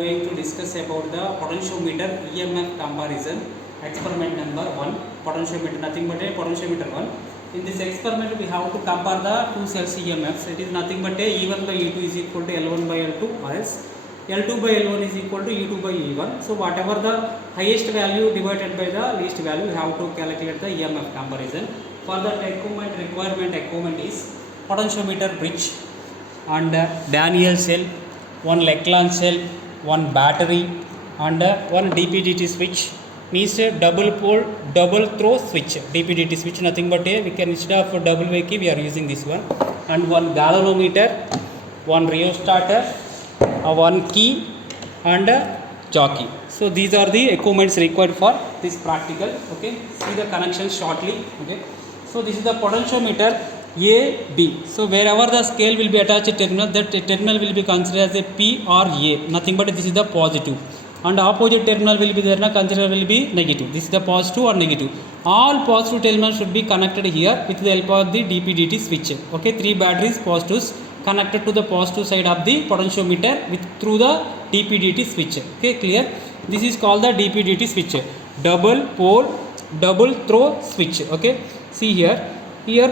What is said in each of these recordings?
going to discuss about the potentiometer EMF comparison. Experiment number 1, potentiometer, nothing but a potentiometer 1. In this experiment we have to compare the two cells EMFs. It is nothing but a E1 by E2 is equal to L1 by L2, or else L2 by L1 is equal to E2 by E1. So whatever the highest value divided by the least value, we have to calculate the EMF comparison. For that requirement is potentiometer bridge and Daniell cell, one Leclanche cell, one battery and one DP/DT switch. Means a double pole double throw switch, DP/DT switch, nothing but a, we can, instead of double way key we are using this one, and one galvanometer, one rheostat, one key and a jockey. So these are the equipments required for this practical. Okay, see the connections shortly. Okay, so this is the potentiometer A, B. So wherever the scale will be attached to terminal, that terminal will be considered as a P or A, nothing but this is the positive, and opposite terminal will be there, considered will be negative. This is the positive or negative. All positive terminals should be connected here with the help of the DP/DT switch. Okay, 3 batteries positives connected to the positive side of the potentiometer with through the DP/DT switch. Okay, clear? This is called the DP/DT switch, double pole double throw switch. Okay, see here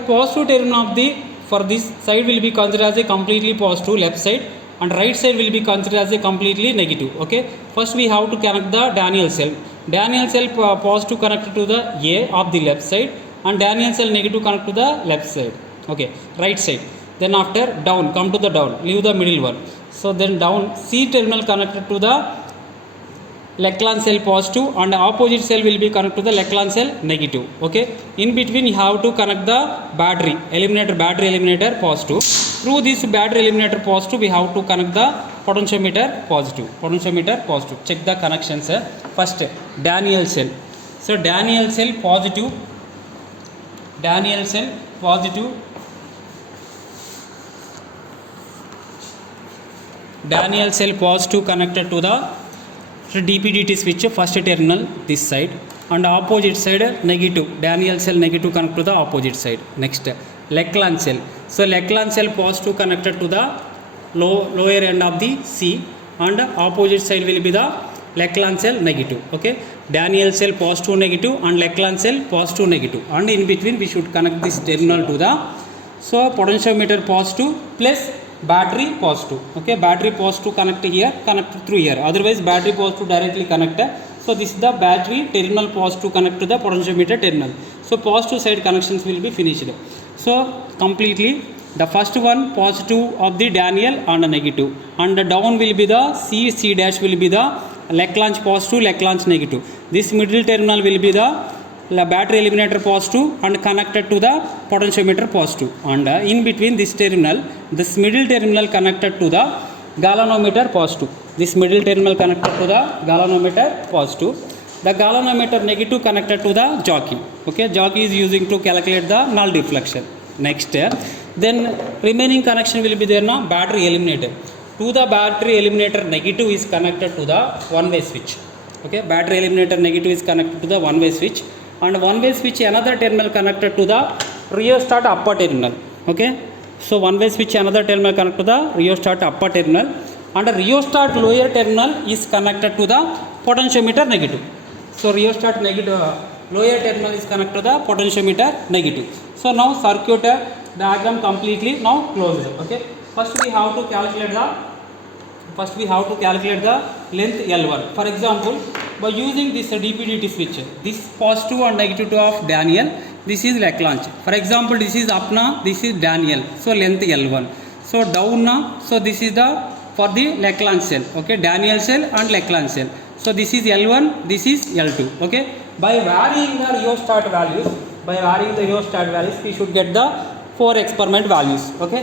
positive terminal of the, for this side will be considered as a completely positive left side, and right side will be considered as a completely negative. Okay, first we have to connect the Daniell cell. Daniell cell positive connected to the A of the left side, and Daniell cell negative connect to the left side. Okay, right side. Then after down, come to the down, leave the middle one. So then down, C terminal connected to the Leclanche cell positive, and opposite cell will be connected to the Leclanche cell negative. Okay, in between you have to connect the battery eliminator positive. Through this battery eliminator positive we have to connect the potentiometer positive. Check the connections. First Daniell cell. So Daniell cell positive, Daniell cell positive connected to the DP/DT switch, first terminal this side, and opposite side negative, Daniell cell negative connect to the opposite side. Next Leclanche cell. So Leclanche cell positive connected to the lower end of the C, and opposite side will be the Leclanche cell negative. Okay, Daniell cell positive negative and Leclanche cell positive negative, and in between we should connect this terminal to the, so potentiometer positive plus battery positive. Okay, battery positive connect here, connect through here, otherwise battery positive directly connect. So this is the battery terminal positive connect to the potentiometer terminal. So positive side connections will be finished. So completely the first one positive of the Daniell and negative, and the down will be the C dash will be the Leclanche positive, Leclanche negative. This middle terminal will be the battery eliminator positive and connected to the potentiometer positive, and in between this terminal, this middle terminal connected to the galvanometer positive. This middle terminal connected to the galvanometer positive. The galvanometer negative connected to the jockey. Okay, jockey is using to calculate the null deflection. Next, then remaining connection will be there now, battery eliminator. To the battery eliminator negative is connected to the one-way switch. Okay, battery eliminator negative is connected to the one-way switch, and one-way switch another terminal connected to the rheostat upper terminal. Okay, so one-way switch another terminal connected to the rheostat upper terminal, and a rheostat lower terminal is connected to the potentiometer negative. So rheostat negative lower terminal is connected to the potentiometer negative. So now circuit diagram completely now closed. Okay, first we have to calculate the length L1. For example, by using this DP/DT switch, this positive and negative of Daniell, this is Leclanche. For example, this is up now, this is Daniell, so length L1. So down now, so this is the for the Leclanche cell. Okay, Daniell cell and Leclanche cell. So this is L1, this is L2. Okay, by varying the rheostat values, we should get the 4 experiment values. Okay,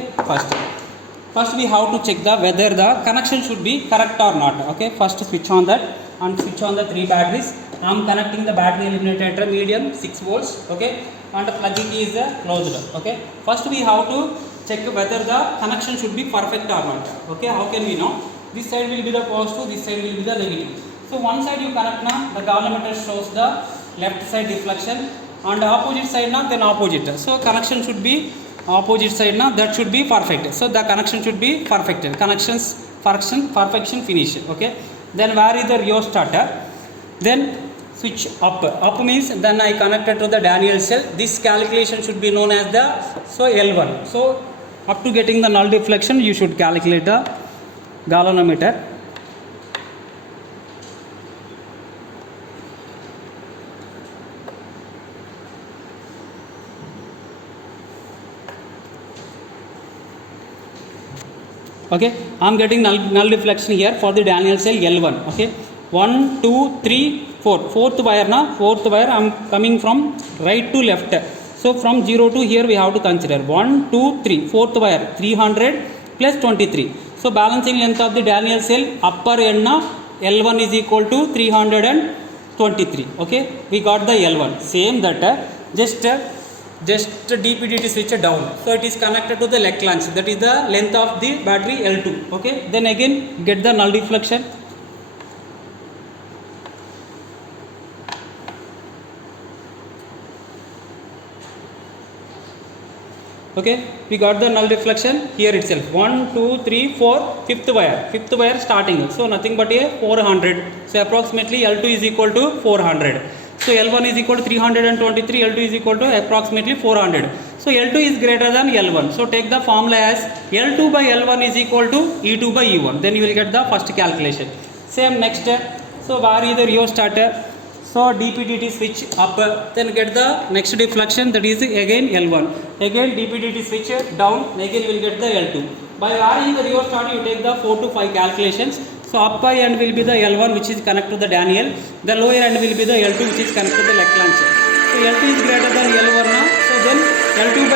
first we have to check the whether the connection should be correct or not. Okay, first switch on that and switch on the 3 batteries. I am connecting the battery eliminator medium 6 volts. Okay, and the plugging is closed. Okay, first we have to check whether the connection should be perfect or not. Okay, how can we know? This side will be the positive, this side will be the negative. So one side you connect now, the galvanometer shows the left side deflection, and opposite side now, then opposite. So connection should be opposite side now, that should be perfect. So the connection should be perfect. Perfection finish. Okay, then where is the rheostat, then switch up. Up means then I connected to the Daniel cell. This calculation should be known as the L1. So up to getting the null deflection, you should calculate the galvanometer. Okay, I am getting null deflection here for the Daniel cell L1. Okay, 1, 2, 3, 4. Fourth wire na, fourth wire I am coming from right to left. So from 0 to here we have to consider 1, 2, 3. Fourth wire 300 plus 23. So balancing length of the Daniel cell upper end na L1 is equal to 323. Okay, we got the L1. Same that just DPDT switch down, so it is connected to the leg clanch, that is the length of the battery L2. Okay, then again get the null deflection. Okay, we got the null deflection here itself. 1, 2, 3, 4, fifth wire starting, so nothing but a 400. So approximately L2 is equal to 400. So L1 is equal to 323, L2 is equal to approximately 400. So L2 is greater than L1. So take the formula as L2 by L1 is equal to E2 by E1. Then you will get the first calculation. Same next. So where is the rheostat? So DPDT switch up, then get the next deflection, that is again L1. Again DPDT switch down, again you will get the L2. By varying the rheostat, you take the 4 to 5 calculations. So upper end will be the L1 which is connected to the Daniel. The lower end will be the L2 which is connected to the leg clanch. So L2 is greater than L1 now. So then L2 by